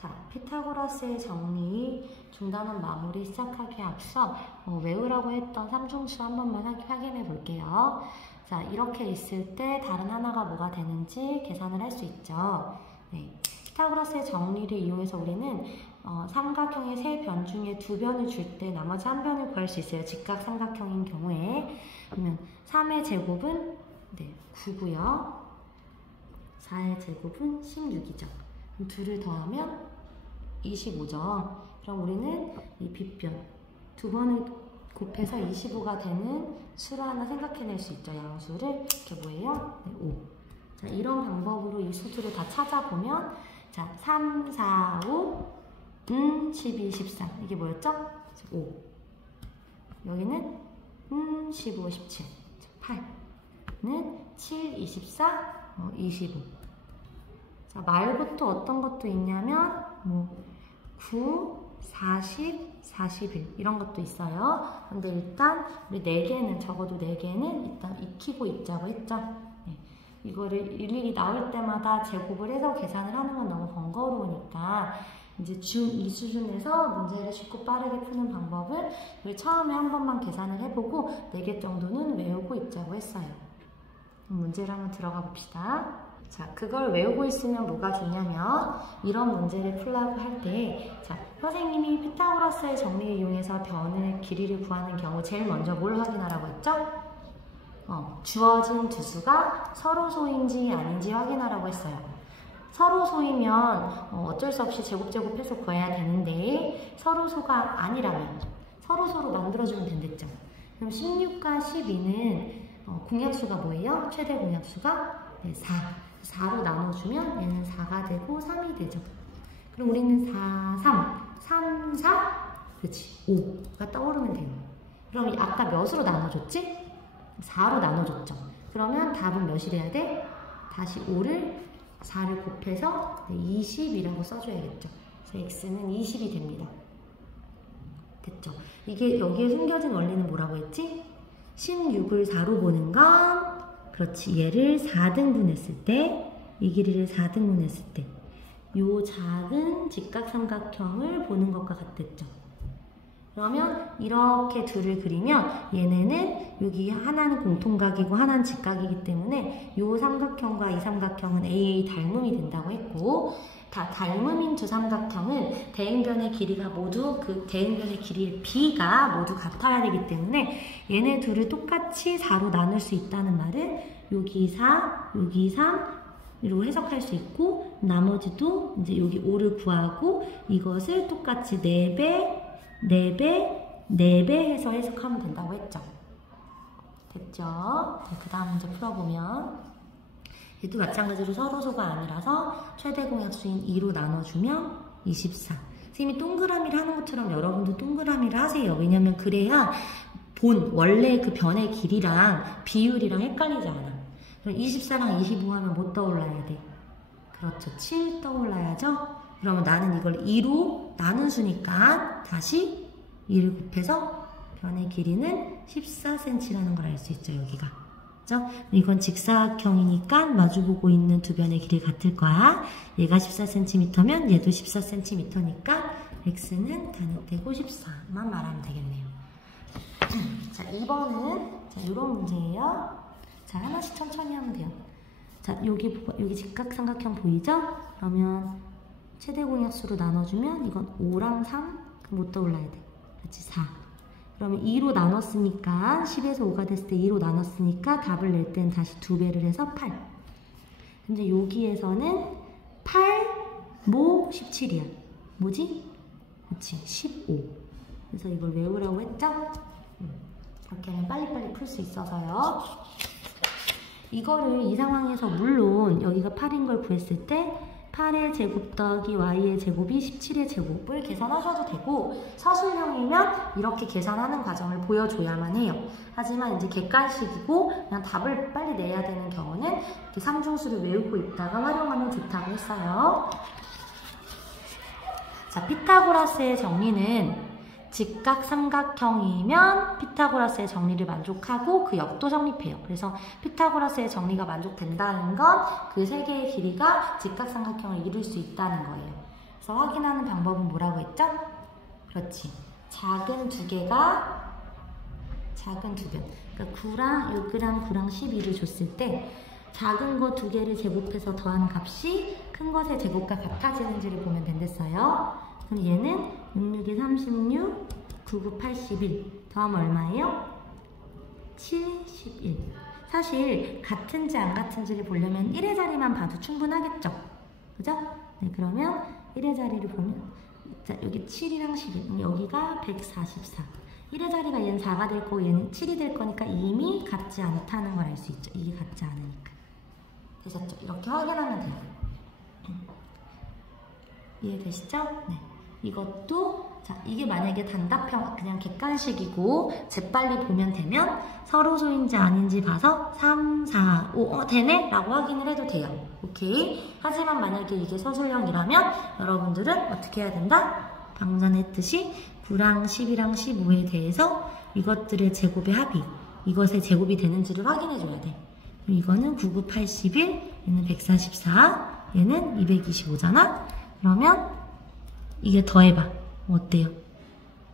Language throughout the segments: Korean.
자, 피타고라스의 정리 중단원 마무리 시작하기에 앞서 외우라고 했던 삼중수 한 번만 확인해 볼게요. 자, 이렇게 있을 때 다른 하나가 뭐가 되는지 계산을 할 수 있죠. 네, 피타고라스의 정리를 이용해서 우리는 삼각형의 세 변 중에 두 변을 줄 때 나머지 한 변을 구할 수 있어요. 직각 삼각형인 경우에. 그러면 3의 제곱은 9고요. 4의 제곱은 16이죠. 그럼 둘을 더하면 25죠. 그럼 우리는 이 빗변 두 번을 곱해서 25가 되는 수를 하나 생각해낼 수 있죠. 양수를. 이게 뭐예요? 5. 자, 이런 방법으로 이 수들을 다 찾아보면 자, 3, 4, 5, 12, 13 이게 뭐였죠? 5. 여기는 15, 17 8는 7, 24, 25. 자, 말고 또 어떤 것도 있냐면 9, 40, 41 이런 것도 있어요. 근데 일단 우리 4개는 적어도 4개는 일단 익히고 있자고 했죠. 네. 이거를 일일이 나올 때마다 제곱을 해서 계산을 하는 건 너무 번거로우니까 이제 중2 수준에서 문제를 쉽고 빠르게 푸는 방법을 우리 처음에 한 번만 계산을 해보고 4개 정도는 외우고 있자고 했어요. 문제를 한번 들어가 봅시다. 자, 그걸 외우고 있으면 뭐가 좋냐면 이런 문제를 풀라고 할 때 자, 선생님이 피타고라스의 정리를 이용해서 변의 길이를 구하는 경우 제일 먼저 뭘 확인하라고 했죠? 주어진 두 수가 서로 소인지 아닌지 확인하라고 했어요. 서로 소이면 어쩔 수 없이 제곱해서 구해야 되는데 서로 소가 아니라면 서로 소로 만들어주면 된댔죠. 그럼 16과 12는 공약수가 뭐예요? 최대 공약수가 4. 4로 나눠주면 얘는 4가 되고 3이 되죠. 그럼 우리는 4, 3, 4, 그렇지, 5가 떠오르면 돼요. 그럼 아까 몇으로 나눠줬지? 4로 나눠줬죠. 그러면 답은 몇이래야 돼? 다시 5를 4를 곱해서 20이라고 써줘야겠죠. 그래서 x는 20이 됩니다. 됐죠? 이게 여기에 숨겨진 원리는 뭐라고 했지? 16을 4로 보는 건 그렇지. 얘를 4등분 했을 때, 이 길이를 4등분 했을 때, 요 작은 직각삼각형을 보는 것과 같았죠. 그러면 이렇게 둘을 그리면 얘네는 여기 하나는 공통각이고 하나는 직각이기 때문에 요 삼각형과 이 삼각형은 AA 닮음이 된다고 했고 다 닮음인 두 삼각형은 대응변의 길이가 모두 그 대응변의 길이 B가 모두 같아야 되기 때문에 얘네 둘을 똑같이 4로 나눌 수 있다는 말은 여기 4, 여기 3 이로 해석할 수 있고 나머지도 이제 여기 5를 구하고 이것을 똑같이 4배, 4배, 4배 해서 해석하면 된다고 했죠. 됐죠? 그 다음 문제 풀어보면 얘도 마찬가지로 서로소가 아니라서 최대 공약수인 2로 나눠주면 24. 선생님이 동그라미를 하는 것처럼 여러분도 동그라미를 하세요. 왜냐면 그래야 원래 그 변의 길이랑 비율이랑 헷갈리지 않아. 그럼 24랑 25 하면 뭐 떠올라야 돼? 그렇죠. 7 떠올라야죠? 그러면 나는 이걸 2로 나눈 수니까 다시 2를 곱해서 변의 길이는 14cm라는 걸 알 수 있죠. 여기가. 그죠? 이건 직사각형이니까 마주보고 있는 두 변의 길이 같을 거야. 얘가 14cm면 얘도 14cm니까 x는 단위되고 14만 말하면 되겠네요. 자, 2번은 이런 문제예요. 자, 하나씩 천천히 하면 돼요. 자, 여기 직각삼각형 보이죠? 그러면 최대 공약수로 나눠주면 이건 5랑 3, 못 떠올라야 돼. 그렇지, 4. 그러면 2로 나눴으니까 10에서 5가 됐을 때 2로 나눴으니까 답을 낼 때는 다시 2배를 해서 8. 근데 여기에서는 8, 17이야. 뭐지? 그렇지, 15. 그래서 이걸 외우라고 했죠? 이렇게 하면 빨리빨리 풀 수 있어서요. 이거를 이 상황에서 물론 여기가 8인 걸 구했을 때 8의 제곱 더하기 y의 제곱이 17의 제곱을 계산하셔도 되고 서술형이면 이렇게 계산하는 과정을 보여줘야만 해요. 하지만 이제 객관식이고 그냥 답을 빨리 내야 되는 경우는 이렇게 삼중수를 외우고 있다가 활용하면 좋다고 했어요. 자, 피타고라스의 정리는 직각삼각형이면 피타고라스의 정리를 만족하고 그 역도 성립해요. 그래서 피타고라스의 정리가 만족된다는 건 그 세 개의 길이가 직각삼각형을 이룰 수 있다는 거예요. 그래서 그래서 확인하는 방법은 뭐라고 했죠? 그렇지. 작은 두 개가 작은 두 변. 그러니까 9랑 6이랑 9랑 12를 줬을 때 작은 거 두 개를 제곱해서 더한 값이 큰 것의 제곱과 같아지는지를 보면 된댔어요. 그럼 얘는 6, 6에 36, 9, 9, 81 더하면 얼마예요? 71. 사실 같은지 안 같은지를 보려면 1의 자리만 봐도 충분하겠죠? 그죠? 네, 그러면 1의 자리를 보면 자, 여기 7이랑 11, 여기가 144. 1의 자리가 얘는 4가 될 거고 얘는 7이 될 거니까 이미 같지 않다는 걸 알 수 있죠. 이게 같지 않으니까. 되셨죠? 이렇게 확인하면 돼요. 이해되시죠? 네. 이것도 자, 이게 만약에 단답형 그냥 객관식이고 재빨리 보면 되면 서로소인지 아닌지 봐서 3, 4, 5 되네? 라고 확인을 해도 돼요. 오케이? 하지만 만약에 이게 서술형이라면 여러분들은 어떻게 해야 된다? 방금 전에 했듯이 9랑 10이랑 15에 대해서 이것들의 제곱의 합이 이것의 제곱이 되는지를 확인해줘야 돼. 이거는 9, 9, 81, 얘는 144, 얘는 225잖아? 그러면 이게 더해봐. 어때요?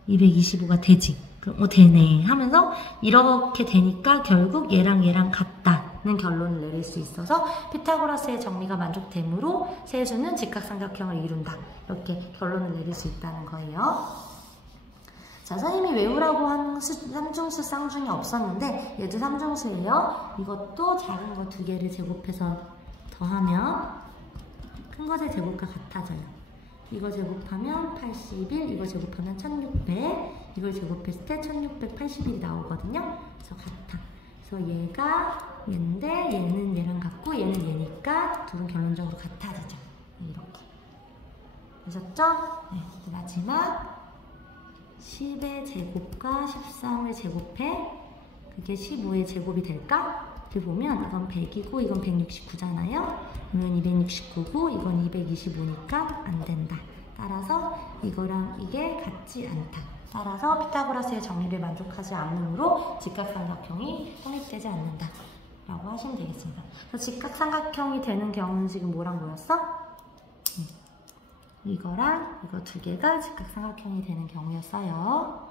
225가 되지? 그럼 되네 하면서 이렇게 되니까 결국 얘랑 얘랑 같다는 결론을 내릴 수 있어서 피타고라스의 정리가 만족되므로 세수는 직각삼각형을 이룬다. 이렇게 결론을 내릴 수 있다는 거예요. 자, 선생님이 외우라고 한 삼중수 쌍중이 없었는데 얘도 삼중수예요. 이것도 작은 거 두 개를 제곱해서 더하면 큰 것의 제곱과 같아져요. 이거 제곱하면 81, 이거 제곱하면 1600, 이걸 제곱했을 때 1681이 나오거든요. 그래서 같아. 그래서 얘가 얘인데 얘는 얘랑 같고 얘는 얘니까 둘은 결론적으로 같아지죠. 이렇게. 되셨죠? 네, 마지막 10의 제곱과 13을 제곱해 그게 15의 제곱이 될까? 이렇게 보면 이건 100이고 이건 169잖아요. 그러면 269고 이건 225니까 안 된다. 따라서 이거랑 이게 같지 않다. 따라서 피타고라스의 정리를 만족하지 않으므로 직각삼각형이 성립되지 않는다. 라고 하시면 되겠습니다. 그래서 직각삼각형이 되는 경우는 지금 뭐랑 뭐였어? 이거랑 이거 두 개가 직각삼각형이 되는 경우였어요.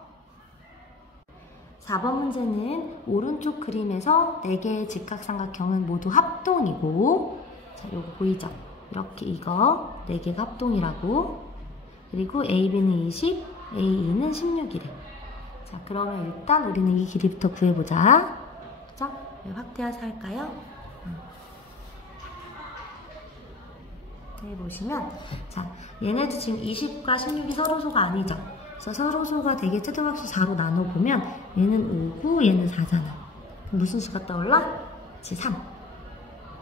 4번 문제는 오른쪽 그림에서 4개의 직각삼각형은 모두 합동이고 자, 요거 보이죠? 이렇게 이거 4개가 합동이라고 그리고 AB는 20, AE는 16이래. 자, 그러면 일단 우리는 이 길이부터 구해보자. 그죠? 확대해서 할까요? 보시면 자, 얘네도 지금 20과 16이 서로소가 아니죠? 그래서 서로소가 되게 최종합수 4로 나눠보면 얘는 5고 얘는 4잖아. 무슨 수가 떠올라? 그치, 3.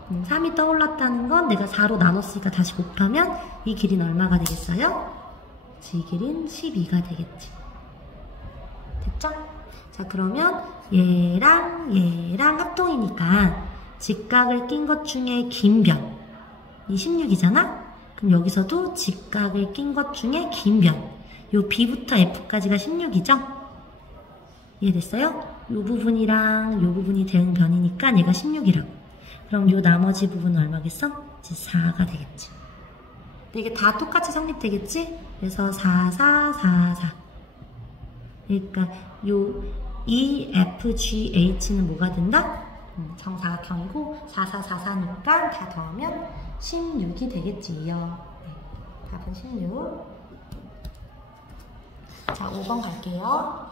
3이 떠올랐다는 건 내가 4로 나눴으니까 다시 곱하면 이 길이는 얼마가 되겠어요? 그치, 이 길이는 12가 되겠지. 됐죠? 자, 그러면 얘랑 합동이니까 직각을 낀 것 중에 긴 변 이 16이잖아? 그럼 여기서도 직각을 낀 것 중에 긴 변 요 B부터 F까지가 16이죠? 이해됐어요? 요 부분이랑 요 부분이 대응 변이니까 얘가 16이라고. 그럼 요 나머지 부분은 얼마겠어? 이제 4가 되겠지. 근데 이게 다 똑같이 성립되겠지? 그래서 4, 4, 4, 4. 그러니까 요 EFGH는 뭐가 된다? 정사각형이고 4, 4, 4, 4니까 다 더하면 16이 되겠지요. 네, 답은 16. 자, 5번 갈게요.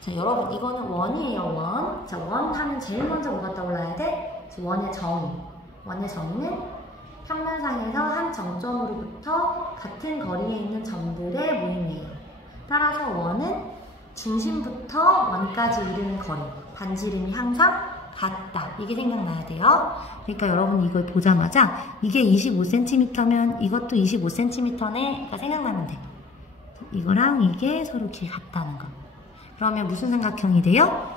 자, 여러분 이거는 원이에요, 원. 자, 원 하면 제일 먼저 뭐가 떠올라야 돼? 원의 정의. 원의 정의는 평면상에서 한 정점으로부터 같은 거리에 있는 점들의 모임이에요. 따라서 원은 중심부터 원까지 이르는 거리, 반지름이 항상 같다. 이게 생각나야 돼요. 그러니까 여러분 이걸 보자마자 이게 25cm면 이것도 25cm네. 생각나면 돼. 이거랑 이게 서로 길 같다는 거. 그러면 무슨 삼각형이 돼요?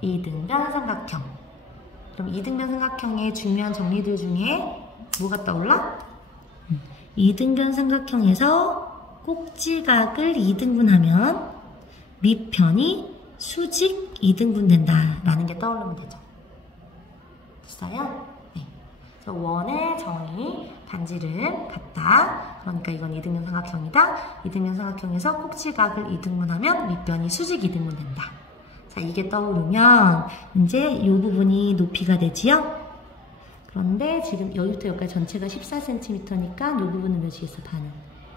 이등변 삼각형. 그럼 이등변 삼각형의 중요한 정리들 중에 뭐가 떠올라? 이등변 삼각형에서 꼭지각을 2등분하면 밑편이 수직 2등분 된다라는 게 떠오르면 되죠. 됐어요? 네. 그래서 원의 정의, 반지름 같다. 그러니까 이건 이등변 삼각형이다. 이등변 삼각형에서 꼭지각을 이등분하면 밑변이 수직 이등분 된다. 자, 이게 떠오르면 이제 이 부분이 높이가 되지요? 그런데 지금 여기부터 여기까지 전체가 14cm니까 이 부분은 몇이겠어? 반은?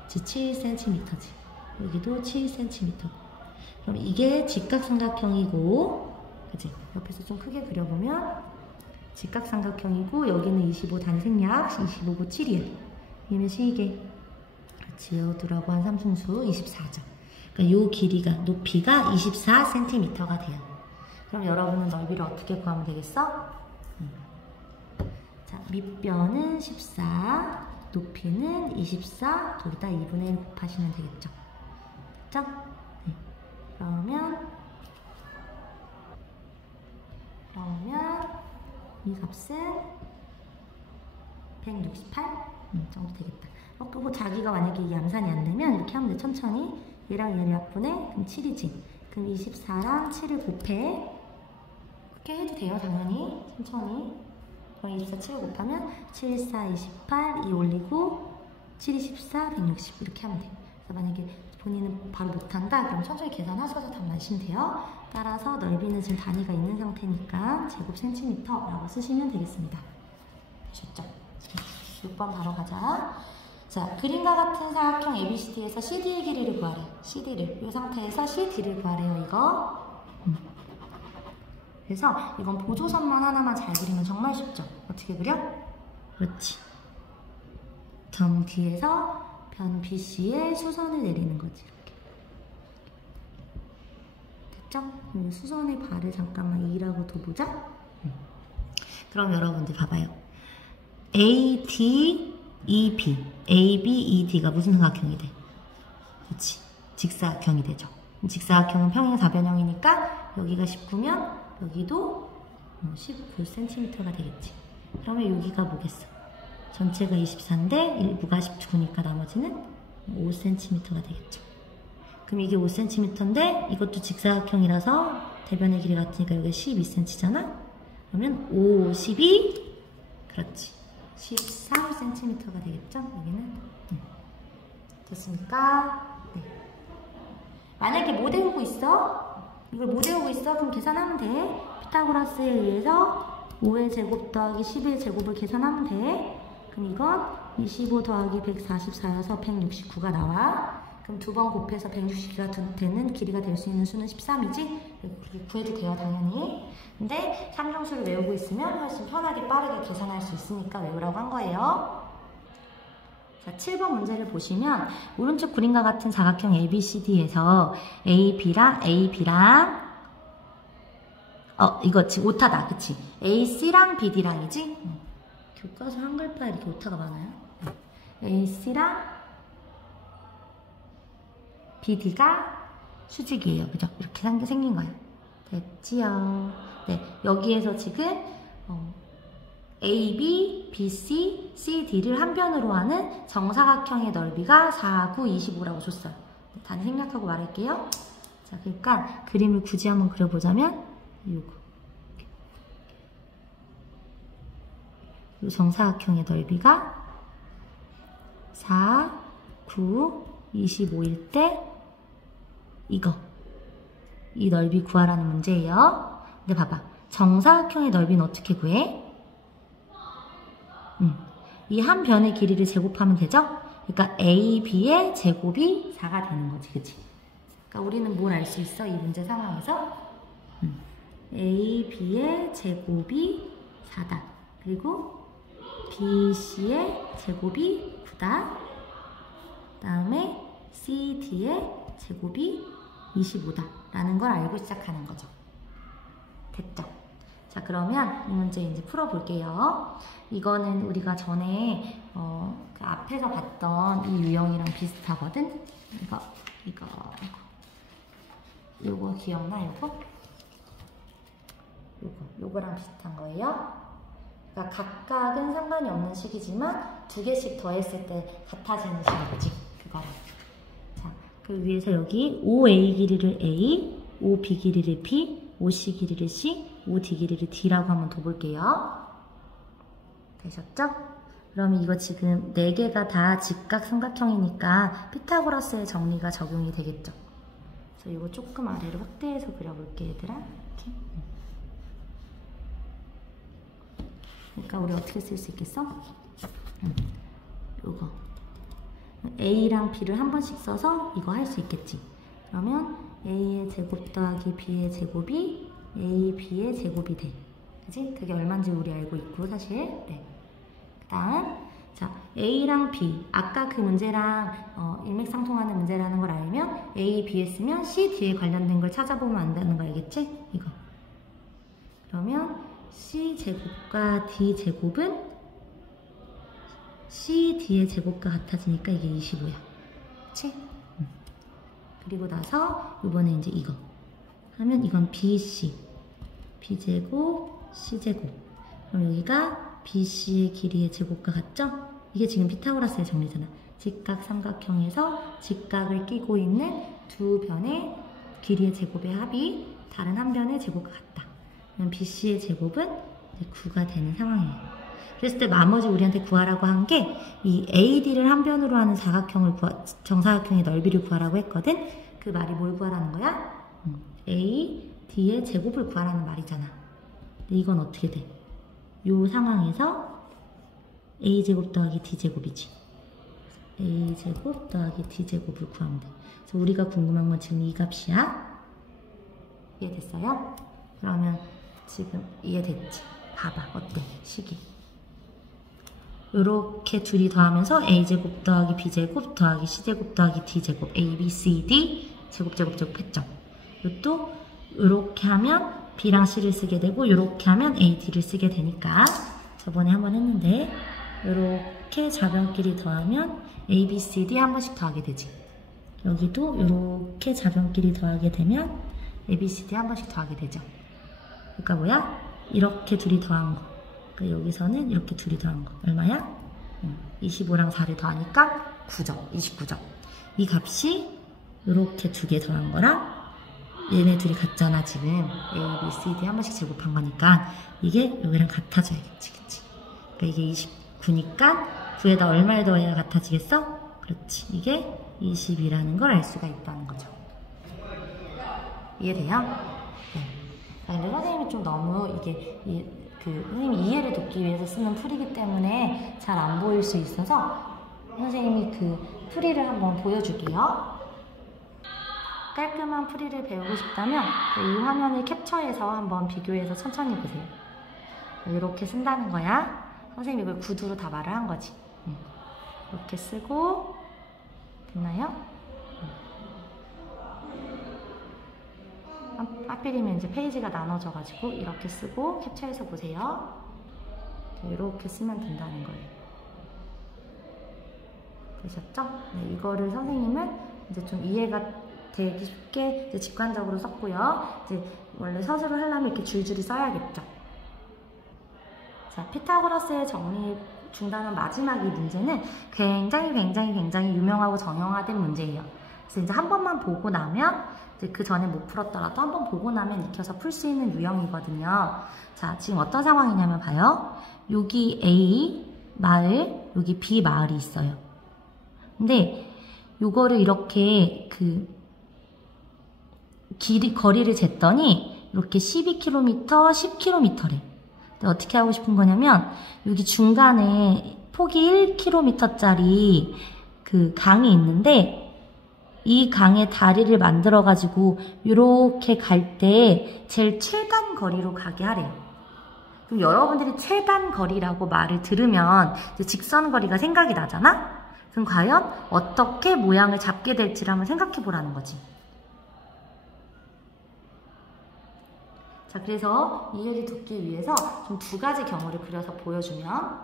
7cm지. 여기도 7cm. 그럼 이게 직각삼각형이고, 그치? 옆에서 좀 크게 그려보면 직각삼각형이고, 여기는 25 단생략, 25고 7이에요. 이게 몇이 이게? 그렇지, 여두라고 한 삼중수 24죠. 그러니까 요 길이가, 높이가 24cm가 돼요. 그럼 여러분은 넓이를 어떻게 구하면 되겠어? 자, 밑변은 14, 높이는 24, 둘 다 2분의 1 곱하시면 되겠죠. 됐죠? 네. 그러면 이 값은 168 정도 되겠다. 그리고 자기가 만약에 이 암산이 안 되면 이렇게 하면 돼. 천천히 얘랑 얘를 약분해. 그럼 7이지. 그럼 24랑 7을 곱해. 그렇게 해도 돼요, 당연히. 천천히. 그럼 24, 7을 곱하면 7, 4, 28, 2 올리고 7, 24, 160 이렇게 하면 돼요. 그래서 만약에 본인은 바로 못한다? 그럼 천천히 계산하셔서 답 맞으시면 돼요. 따라서 넓이는 지금 단위가 있는 상태니까 제곱 센티미터라고 쓰시면 되겠습니다. 되셨죠? 6번 바로 가자. 자, 그림과 같은 사각형 ABCD에서 CD의 길이를 구하래. CD를. 이 상태에서 CD를 구하래요, 이거. 그래서 이건 보조선만 하나만 잘 그리면 정말 쉽죠? 어떻게 그려? 그렇지. 점 D에서 변 BC에 수선을 내리는 거지. 이렇게. 됐죠? 그럼 수선의 발을 잠깐만 E라고 둬보자. 그럼 여러분들 봐봐요. AD, EB, AB, ED가 무슨 삼각형이 돼? 그렇지. 직사각형이 되죠. 직사각형은 평행 사변형이니까 여기가 19면 여기도 19cm가 되겠지. 그러면 여기가 뭐겠어? 전체가 24인데 일부가 19니까 나머지는 5cm가 되겠죠. 그럼 이게 5cm인데 이것도 직사각형이라서 대변의 길이 같으니까 여기가 12cm잖아? 그러면 5, 12, 그렇지. 13cm가 되겠죠? 여기는. 됐습니까? 네. 만약에 못 외우고 있어? 이걸 못 외우고 있어? 그럼 계산하면 돼. 피타고라스에 의해서 5의 제곱 더하기 10의 제곱을 계산하면 돼. 그럼 이건 25 더하기 144여서 169가 나와. 그럼 두 번 곱해서 160가 되는 길이가 될 수 있는 수는 13이지? 그렇게 구해도 돼요, 당연히. 근데 삼중수를 외우고 있으면 훨씬 편하게 빠르게 계산할 수 있으니까 외우라고 한 거예요. 자, 7번 문제를 보시면 오른쪽 그림과 같은 사각형 ABCD에서 AB랑 이거 지금 오타다, 그치? AC랑 BD랑이지? 교과서 한글파에 이렇게 오타가 많아요. AC랑 BD가 수직이에요. 그죠? 이렇게 생긴 거예요. 됐지요? 네, 여기에서 지금 A, B, B, C, C, D를 한 변으로 하는 정사각형의 넓이가 4, 9, 25라고 줬어요. 단위 생략하고 말할게요. 자, 그러니까 그림을 굳이 한번 그려보자면 요거. 이 정사각형의 넓이가 4, 9, 25일 때 이거. 이 넓이 구하라는 문제예요. 근데 봐봐. 정사각형의 넓이는 어떻게 구해? 이 한 변의 길이를 제곱하면 되죠? 그러니까 AB의 제곱이 4가 되는 거지, 그치? 그러니까 우리는 뭘 알 수 있어? 이 문제 상황에서? AB의 제곱이 4다. 그리고 BC의 제곱이 9다. 다음에 CD의 제곱이 25다. 라는 걸 알고 시작하는 거죠. 됐죠? 자, 그러면 이 문제 이제 풀어볼게요. 이거는 우리가 전에 그 앞에서 봤던 이 유형이랑 비슷하거든? 요거 기억나? 요거랑 비슷한 거예요. 그러니까 각각은 상관이 없는 식이지만 두 개씩 더했을 때 같아지는 식이지. 그거랑. 자, 그 위에서 여기 5A 길이를 A, 5B 길이를 B, 5C 길이를 C, 5D 길이를 D라고 한번 더 볼게요. 되셨죠? 그러면 이거 지금 4개가 다 직각삼각형이니까 피타고라스의 정리가 적용이 되겠죠. 그래서 이거 조금 아래로 확대해서 그려볼게, 얘들아. 이렇게. 그러니까 우리 어떻게 쓸 수 있겠어? 요거 A랑 B를 한 번씩 써서 이거 할 수 있겠지. 그러면 A의 제곱 더하기 B의 제곱이 A, B의 제곱이 돼. 그치? 그게 얼마인지 우리 알고 있고, 사실. 네. 그 다음, 자, A랑 B. 아까 그 문제랑 일맥상통하는 문제라는 걸 알면 A, B에 쓰면 C, D에 관련된 걸 찾아보면 안다는 거 알겠지? 이거. 그러면 C 제곱과 D 제곱은 C, D의 제곱과 같아지니까 이게 25야. 그치? 그리고 나서 이번에 이제 이거 하면 이건 BC. B제곱, C제곱. 그럼 여기가 BC의 길이의 제곱과 같죠? 이게 지금 피타고라스의 정리잖아. 직각삼각형에서 직각을 끼고 있는 두 변의 길이의 제곱의 합이 다른 한 변의 제곱과 같다. 그럼 BC의 제곱은 9가 되는 상황이에요. 그랬을 때 나머지 우리한테 구하라고 한 게 이 AD를 한 변으로 하는 정사각형의 넓이를 구하라고 했거든? 그 말이 뭘 구하라는 거야? AD의 제곱을 구하라는 말이잖아. 근데 이건 어떻게 돼? 이 상황에서 A제곱 더하기 D제곱이지. A제곱 더하기 D제곱을 구하면 돼. 그래서 우리가 궁금한 건 지금 이 값이야. 이해됐어요? 그러면 지금 이해됐지? 봐봐. 어때? 식이. 요렇게 둘이 더하면서 A제곱 더하기 B제곱 더하기 C제곱 더하기 D제곱 A, B, C, D 제곱 했죠. 또 요렇게 하면 B랑 C를 쓰게 되고 요렇게 하면 A, D를 쓰게 되니까 저번에 한번 했는데 요렇게 좌변끼리 더하면 A, B, C, D 한 번씩 더하게 되지. 여기도 요렇게 좌변끼리 더하게 되면 A, B, C, D 한 번씩 더하게 되죠. 그러니까 뭐야? 이렇게 둘이 더한 거. 그러니까 여기서는 이렇게 둘이 더한 거. 얼마야? 25랑 4를 더하니까 9점, 29점. 이 값이 이렇게 두 개 더한 거랑 얘네 둘이 같잖아, 지금. A, B, C, D 한 번씩 제곱한 거니까 이게 여기랑 같아져야겠지, 그치? 그러니까 이게 29니까 9에다 얼마를 더해야 같아지겠어? 그렇지. 이게 20이라는 걸 알 수가 있다는 거죠. 이해돼요? 네. 근데 선생님이 좀 너무 이게 선생님이 이해를 돕기 위해서 쓰는 풀이기 때문에 잘 안 보일 수 있어서 선생님이 그 풀이를 한번 보여줄게요. 깔끔한 풀이를 배우고 싶다면 이 화면을 캡처해서 한번 비교해서 천천히 보세요. 이렇게 쓴다는 거야. 선생님이 이걸 구두로 다 말을 한 거지. 이렇게 쓰고 됐나요? 하필이면 이제 페이지가 나눠져가지고 이렇게 쓰고 캡처해서 보세요. 이렇게 쓰면 된다는 거예요. 되셨죠? 네, 이거를 선생님은 이제 좀 이해가 되기 쉽게 이제 직관적으로 썼고요. 이제 원래 서술을 하려면 이렇게 줄줄이 써야겠죠. 자, 피타고라스의 정리 중단한 마지막 이 문제는 굉장히 유명하고 정형화된 문제예요. 그래서 이제 한 번만 보고 나면 그 전에 못 풀었더라도 한 번 보고 나면 익혀서 풀 수 있는 유형이거든요. 자, 지금 어떤 상황이냐면 봐요. 여기 A 마을, 여기 B 마을이 있어요. 근데 요거를 이렇게 거리를 쟀더니 이렇게 12km, 10km래. 근데 어떻게 하고 싶은 거냐면 여기 중간에 폭이 1km짜리 그 강이 있는데 이 강의 다리를 만들어가지고 이렇게 갈 때 제일 최단 거리로 가게 하래요. 그럼 여러분들이 최단 거리라고 말을 들으면 직선 거리가 생각이 나잖아? 그럼 과연 어떻게 모양을 잡게 될지를 한번 생각해 보라는 거지. 자, 그래서 이해를 돕기 위해서 좀 두 가지 경우를 그려서 보여주면,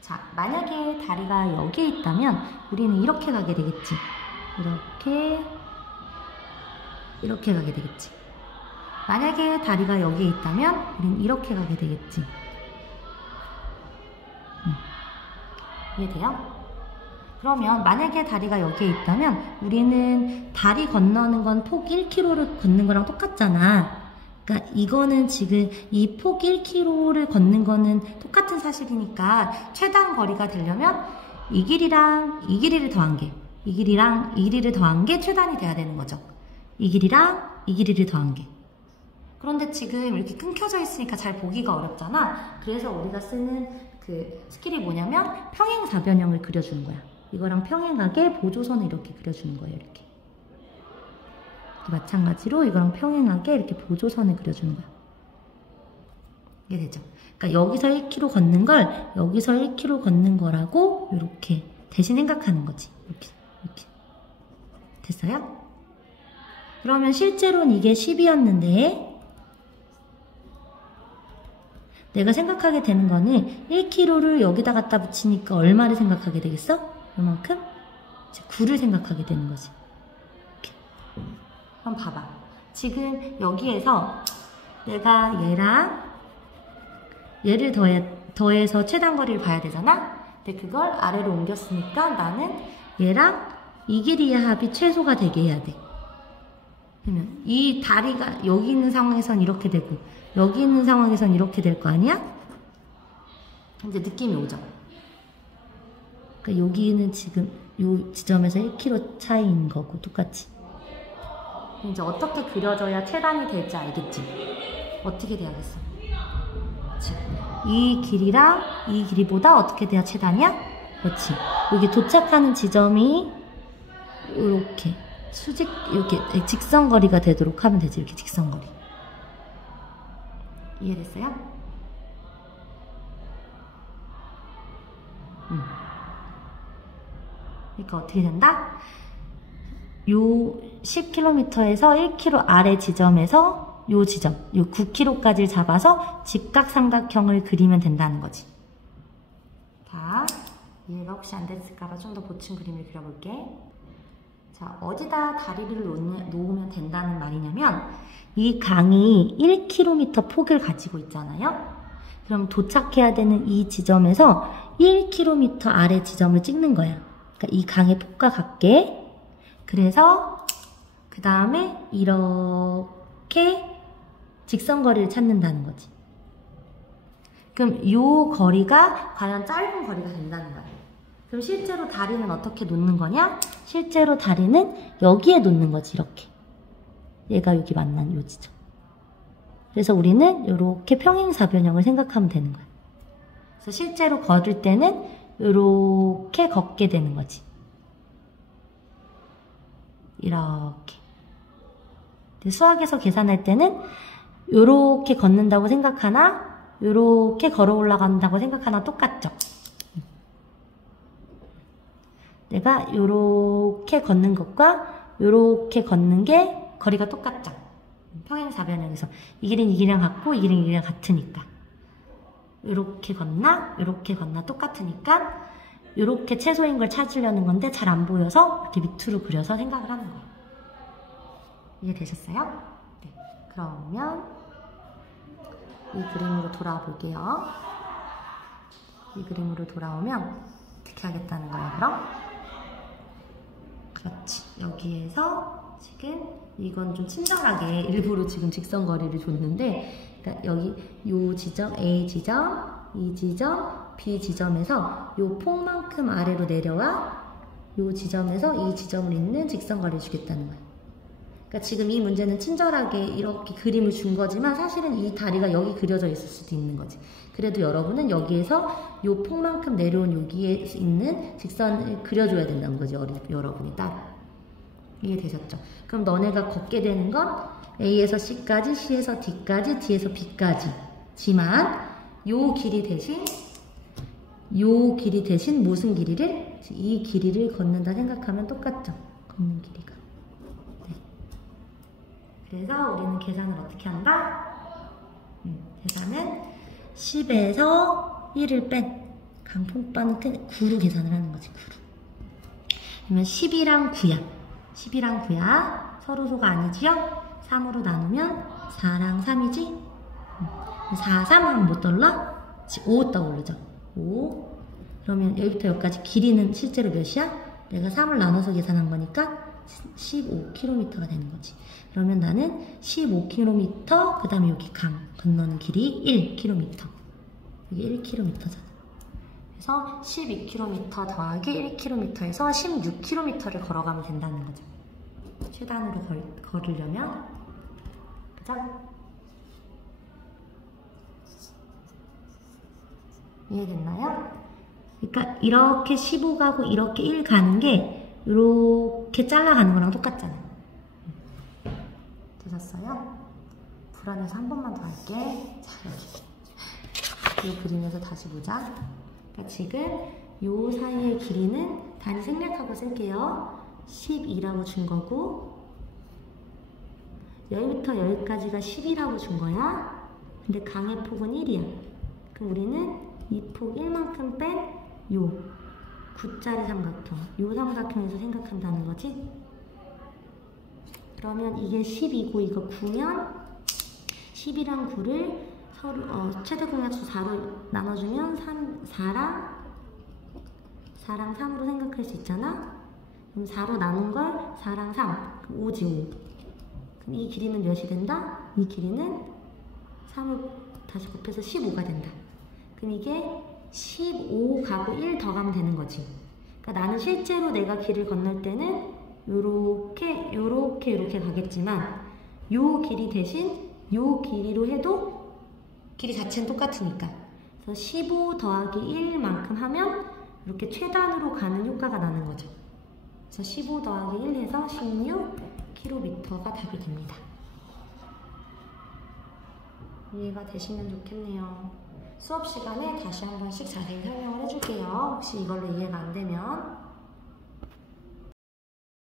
자, 만약에 다리가 여기에 있다면 우리는 이렇게 가게 되겠지. 이렇게 가게 되겠지. 만약에 다리가 여기에 있다면 우리는 이렇게 가게 되겠지. 이해돼요? 그러면 만약에 다리가 여기에 있다면 우리는 다리 건너는 건 폭 1km를 걷는 거랑 똑같잖아. 그러니까 이거는 지금 이 폭 1km를 걷는 거는 똑같은 사실이니까 최단 거리가 되려면 이 길이랑 이 길이를 더한 게, 이 길이랑 이 길이를 더한 게 최단이 돼야 되는 거죠. 이 길이랑 이 길이를 더한 게. 그런데 지금 이렇게 끊겨져 있으니까 잘 보기가 어렵잖아. 그래서 우리가 쓰는 그 스킬이 뭐냐면 평행사변형을 그려주는 거야. 이거랑 평행하게 보조선을 이렇게 그려주는 거예요. 이렇게. 마찬가지로 이거랑 평행하게 이렇게 보조선을 그려주는 거야. 이게 되죠. 그러니까 여기서 1km 걷는 걸 여기서 1km 걷는 거라고 이렇게 대신 생각하는 거지. 이렇게. 됐어요? 그러면 실제로는 이게 10이었는데 내가 생각하게 되는 거는 1km를 여기다 갖다 붙이니까 얼마를 생각하게 되겠어? 이만큼? 이제 9를 생각하게 되는 거지. 이렇게. 그럼 봐봐. 지금 여기에서 내가 얘랑 얘를 더해서 최단거리를 봐야 되잖아? 근데 그걸 아래로 옮겼으니까 나는 얘랑 이 길이의 합이 최소가 되게 해야 돼. 그러면 이 다리가 여기 있는 상황에선 이렇게 되고 여기 있는 상황에선 이렇게 될 거 아니야? 이제 느낌이 오죠? 그러니까 여기는 지금 이 지점에서 1km 차이인 거고 똑같이. 이제 어떻게 그려져야 최단이 될지 알겠지? 어떻게 돼야겠어? 그렇지. 이 길이랑 이 길이보다 어떻게 돼야 최단이야? 그렇지. 여기 도착하는 지점이 이렇게 이렇게 직선거리가 되도록 하면 되지. 이렇게 직선거리. 이해됐어요? 그러니까 어떻게 된다? 요 10km에서 1km 아래 지점에서 요 지점, 요 9km까지를 잡아서 직각삼각형을 그리면 된다는 거지. 자, 이해가 혹시 안 됐을까봐 좀 더 보충 그림을 그려볼게. 자, 어디다 다리를 놓으면 된다는 말이냐면 이 강이 1km 폭을 가지고 있잖아요. 그럼 도착해야 되는 이 지점에서 1km 아래 지점을 찍는 거야. 그러니까 이 강의 폭과 같게. 그래서 그 다음에 이렇게 직선거리를 찾는다는 거지. 그럼 이 거리가 과연 짧은 거리가 된다는 거야. 그럼 실제로 다리는 어떻게 놓는 거냐? 실제로 다리는 여기에 놓는 거지. 이렇게. 얘가 여기 만난 요 지점. 그래서 우리는 이렇게 평행사변형을 생각하면 되는 거야. 그래서 실제로 걸을 때는 이렇게 걷게 되는 거지. 이렇게. 수학에서 계산할 때는 이렇게 걷는다고 생각하나 이렇게 걸어 올라간다고 생각하나 똑같죠? 내가 이렇게 걷는 것과 이렇게 걷는 게 거리가 똑같죠? 평행사변형에서 이 길은 이 길이랑 같고 이 길은 이 길이랑 같으니까 이렇게 걷나 이렇게 걷나 똑같으니까 이렇게 최소인 걸 찾으려는 건데 잘 안 보여서 이렇게 밑으로 그려서 생각을 하는 거예요. 이해되셨어요? 네. 그러면 이 그림으로 돌아와 볼게요. 이 그림으로 돌아오면 어떻게 하겠다는 거예요, 그럼? 그렇지. 여기에서 지금 이건 좀 친절하게 일부러 지금 직선거리를 줬는데 그러니까 여기 요 지점 A 지점, 이 지점, B 지점에서 요 폭만큼 아래로 내려와 요 지점에서 이 지점을 잇는 직선거리를 주겠다는 거예요. 그러니까 지금 이 문제는 친절하게 이렇게 그림을 준 거지만 사실은 이 다리가 여기 그려져 있을 수도 있는 거지. 그래도 여러분은 여기에서 요 폭만큼 내려온 여기에 있는 직선을 그려줘야 된다는 거지. 여러분이 따라. 이해되셨죠? 그럼 너네가 걷게 되는 건 A에서 C까지, C에서 D까지, D에서 B까지 지만 요 길이 대신 무슨 길이를? 이 길이를 걷는다 생각하면 똑같죠? 걷는 길이가. 네. 그래서 우리는 계산을 어떻게 한다? 계산은 10에서 1을 뺀 강폭반은 9로 계산을 하는 거지. 9로. 그러면 10이랑 9야. 10이랑 9야. 서로소가 아니지요? 3으로 나누면 4랑 3이지? 4, 3 하면 뭐 떠올라? 5 떠오르죠? 5. 그러면 여기부터 여기까지 길이는 실제로 몇이야? 내가 3을 나눠서 계산한 거니까 15km가 되는 거지. 그러면 나는 15km, 그 다음에 여기 강 건너는 길이 1km. 여기 1km잖아. 그래서 12km 더하기 1km에서 16km를 걸어가면 된다는 거죠. 최단으로 걸으려면. 그죠? 이해됐나요? 그러니까 이렇게 15 가고 이렇게 1 가는 게 이렇게 잘라가는 거랑 똑같잖아. 되셨어요? 불안해서 한 번만 더 할게. 자, 여기 이 그림에서 다시 보자. 그러니까 지금 요 사이의 길이는 다시 생략하고 쓸게요. 12라고 준 거고 여기부터 여기까지가 10이라고 준 거야. 근데 강의 폭은 1이야. 그럼 우리는 이 폭 1만큼 뺀 요 9짜리 삼각형, 요 삼각형에서 생각한다는 거지? 그러면 이게 10이고 이거 9면 10이랑 9를 서로 최대 공약수 4로 나눠주면 4랑 3으로 생각할 수 있잖아? 그럼 4로 나눈 걸 4랑 3, 그럼 5지 5. 그럼 이 길이는 몇이 된다? 이 길이는 3을 다시 곱해서 15가 된다. 그럼 이게 15 가고 1 더 가면 되는 거지. 그러니까 나는 실제로 내가 길을 건널 때는 요렇게 가겠지만 요 길이 대신 요 길이로 해도 길이 자체는 똑같으니까. 그래서 15 더하기 1만큼 하면 이렇게 최단으로 가는 효과가 나는 거죠. 그래서 15 더하기 1 해서 16km가 답이 됩니다. 이해가 되시면 좋겠네요. 수업 시간에 다시 한 번씩 자세히 설명을 해줄게요. 혹시 이걸로 이해가 안 되면